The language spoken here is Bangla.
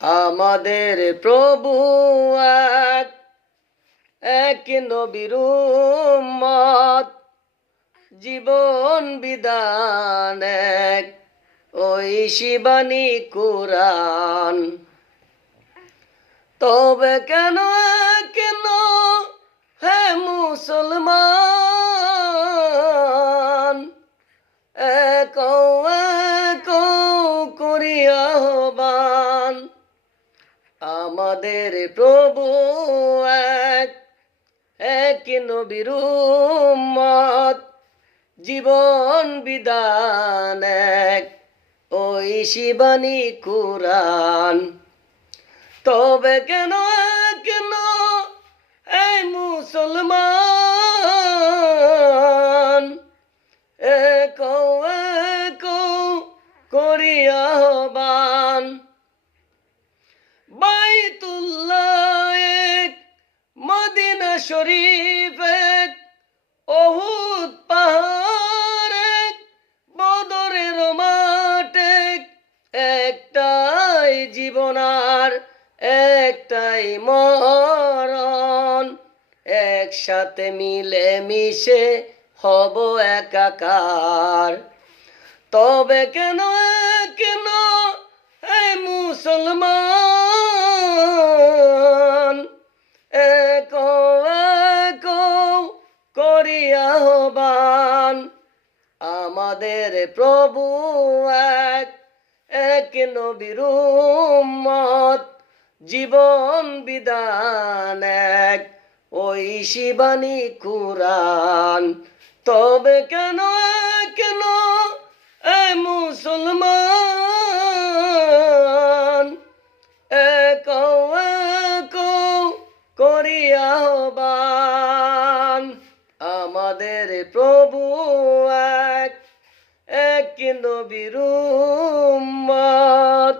আমাদের প্রভু এক, এক নবীর উম্মত, জীবন বিধান এক, ওই শিবানী কুরআন। তবে কেন কেন হে মুসলমান, এক এক করিয়া আহ্বান। আমাদের প্রভু এক, এক নবীর উম্মত, জীবন বিধান এক, ওই শিবানী কুরআন। তবে কেন কেন এই মুসলমান, এক এক করিয়া আহ্বান। বাইতুল্লাহ এক, মদিনা শরীফ এক, ওহুদ পাহাড় এক, বদরের মাঠ এক, একটাই জীবন আর একটাই মরণ। একসাথে মিলে মিশে হব একাকার। তবে কেন কেন এই মুসলমান, এক এক করিয়া আহ্বান। আমাদের প্রভু এক, এক নবীর উম্মত, জীবন বিধান এক, ওই শিবানী কুরআন। তবে কেন কেন এই মুসলমান, এক এক করিয়া আহ্বান। আমাদের প্রভু এক, এক নবীর উম্মত।